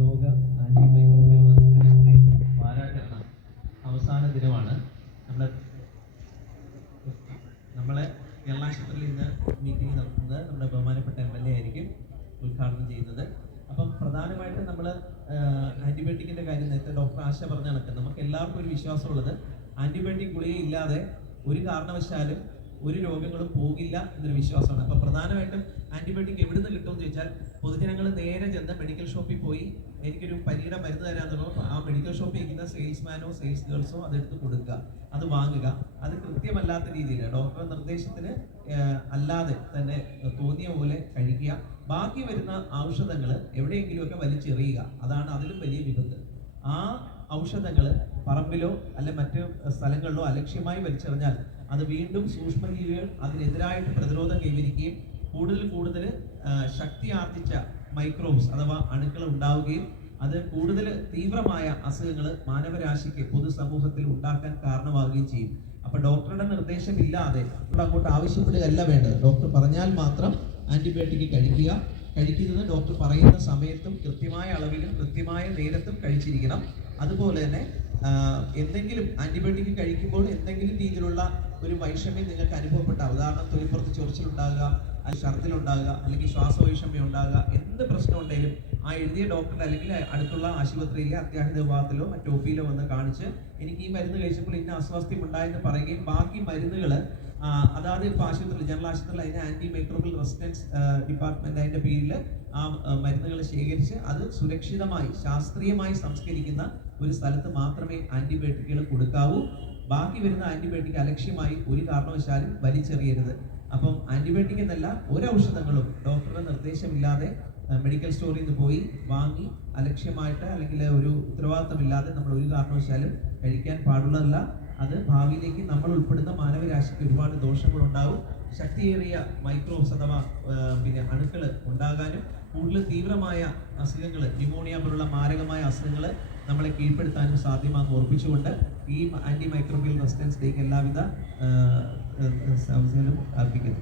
ലോക antimicrobial resistance പാരാട്ടുന്ന അവസാന ദിനമാണ്. നമ്മുടെ നമ്മളെ കേരള ആശുപത്രിയിൽ ഇന്ന് മീറ്റിംഗ് നടത്തുന്നത് നമ്മുടെ ബഹുമാനപ്പെട്ട എം എൽ എ ആയിരിക്കും ഉദ്ഘാടനം ചെയ്യുന്നത്. അപ്പം പ്രധാനമായിട്ടും നമ്മൾ ആന്റിബയോട്ടിക്കിന്റെ കാര്യം നേരത്തെ ഡോക്ടർ ആശ പറഞ്ഞ കണക്ക്. നമുക്ക് എല്ലാവർക്കും ഒരു വിശ്വാസമുള്ളത് ആന്റിബയോട്ടിക് ഗുളിക ഇല്ലാതെ ഒരു കാരണവശാലും ഒരു രോഗങ്ങളും പോകില്ല എന്നൊരു വിശ്വാസമാണ്. അപ്പോൾ പ്രധാനമായിട്ടും ആന്റിബയോട്ടിക് എവിടുന്ന് കിട്ടുമെന്ന് ചോദിച്ചാൽ പൊതുജനങ്ങൾ നേരെ ചെന്ന് മെഡിക്കൽ ഷോപ്പിൽ പോയി എനിക്കൊരു പനിയുടെ മരുന്ന് തരാന്നുള്ളൂ ആ മെഡിക്കൽ ഷോപ്പിൽ ഇരിക്കുന്ന സെയിൽസ്മാനോ സെയിൽസ് ഗേൾസോ അതെടുത്ത് കൊടുക്കുക. അത് വാങ്ങുക. അത് കൃത്യമല്ലാത്ത രീതിയിൽ ഡോക്ടറുടെ നിർദ്ദേശത്തിന് അല്ലാതെ തന്നെ തോന്നിയ പോലെ കഴിക്കുക. ബാക്കി വരുന്ന ഔഷധങ്ങൾ എവിടെയെങ്കിലുമൊക്കെ വലിച്ചെറിയുക. അതാണ് അതിലും വലിയ വിപത്ത്. ആ ഔഷധങ്ങൾ പറമ്പിലോ അല്ലെ മറ്റു സ്ഥലങ്ങളിലോ അലക്ഷ്യമായി വലിച്ചെറിഞ്ഞാൽ അത് വീണ്ടും സൂക്ഷ്മജീവികൾ അതിനെതിരായിട്ട് പ്രതിരോധം കൈവരിക്കുകയും കൂടുതൽ കൂടുതൽ ശക്തി ആർജിച്ച മൈക്രോബ്സ് അഥവാ അണുക്കൾ ഉണ്ടാവുകയും അത് കൂടുതൽ തീവ്രമായ അസുഖങ്ങൾ മാനവരാശിക്ക് പൊതുസമൂഹത്തിൽ ഉണ്ടാക്കാൻ കാരണമാവുകയും ചെയ്യും. അപ്പൊ ഡോക്ടറുടെ നിർദ്ദേശമില്ലാതെ ഇവിടെ അങ്ങോട്ട് ആവശ്യപ്പെടുകയല്ല വേണ്ടത്. ഡോക്ടർ പറഞ്ഞാൽ മാത്രം ആന്റിബയോട്ടിക് കഴിക്കുക. കഴിക്കുന്നത് ഡോക്ടർ പറയുന്ന സമയത്തും കൃത്യമായ അളവിലും കൃത്യമായ നേരത്തും കഴിച്ചിരിക്കണം. അതുപോലെ തന്നെ എന്തെങ്കിലും ആന്റിബയോട്ടിക് കഴിക്കുമ്പോൾ എന്തെങ്കിലും രീതിയിലുള്ള ഒരു വൈഷമ്യം നിങ്ങൾക്ക് അനുഭവപ്പെട്ടാൽ ഉദാഹരണം തൊലിപ്പുറത്ത് ചൊറിച്ചിലുണ്ടാകുക അല്ലെങ്കിൽ ഛർദിലുണ്ടാകുക അല്ലെങ്കിൽ ശ്വാസവൈഷമ്യം ഉണ്ടാകുക എന്ത് ആ എഴുതിയ ഡോക്ടർ അല്ലെങ്കിൽ അടുത്തുള്ള ആശുപത്രിയിലെ അത്യാഹിത വിഭാഗത്തിലോ മറ്റോ ഒപ്പിയിലോ വന്ന് കാണിച്ച് എനിക്ക് ഈ മരുന്ന് കഴിച്ചപ്പോൾ ഇന്ന അസ്വാസ്ഥ്യം ഉണ്ടായെന്ന് പറയുകയും ബാക്കി മരുന്നുകൾ അതാത് ഇപ്പോൾ ആശുപത്രിയിൽ ജനറൽ ആശുപത്രിയിൽ അതിന് ആന്റി മൈക്രോബിൾ റെസിഡൻസ് ഡിപ്പാർട്ട്മെന്റ് അതിന്റെ പേരിൽ ആ മരുന്നുകൾ ശേഖരിച്ച് അത് സുരക്ഷിതമായി ശാസ്ത്രീയമായി സംസ്കരിക്കുന്ന ഒരു സ്ഥലത്ത് മാത്രമേ ആന്റിബയോട്ടിക്കുകൾ കൊടുക്കാവൂ. ബാക്കി വരുന്ന ആന്റിബയോട്ടിക് അലക്ഷ്യമായി ഒരു കാരണവശാലും വലിച്ചെറിയരുത്. അപ്പം ആന്റിബയോട്ടിക് എന്നല്ല ഒരു ഔഷധങ്ങളും ഡോക്ടറുടെ നിർദ്ദേശമില്ലാതെ മെഡിക്കൽ സ്റ്റോറിൽ നിന്ന് പോയി വാങ്ങി അലക്ഷ്യമായിട്ട് അല്ലെങ്കിൽ ഒരു ഉത്തരവാദിത്തമില്ലാതെ നമ്മൾ ഒരു കാരണവശാലും കഴിക്കാൻ പാടുള്ളതല്ല. അത് ഭാവിയിലേക്ക് നമ്മൾ ഉൾപ്പെടുന്ന മാനവരാശിക്ക് ഒരുപാട് ദോഷങ്ങളുണ്ടാവും. ശക്തിയേറിയ മൈക്രോബ്സ് അഥവാ പിന്നെ അണുക്കൾ ഉണ്ടാകാനും കൂടുതൽ തീവ്രമായ അസുഖങ്ങൾ ന്യൂമോണിയ പോലുള്ള മാരകമായ അസുഖങ്ങൾ നമ്മളെ കീഴ്പ്പെടുത്താനും സാധ്യമാണെന്ന് ഓർപ്പിച്ചുകൊണ്ട് ഈ ആന്റി മൈക്രോബിയൽ റെസിസ്റ്റൻസ് ഡേക്ക് എല്ലാവിധ അർപ്പിക്കുന്നു.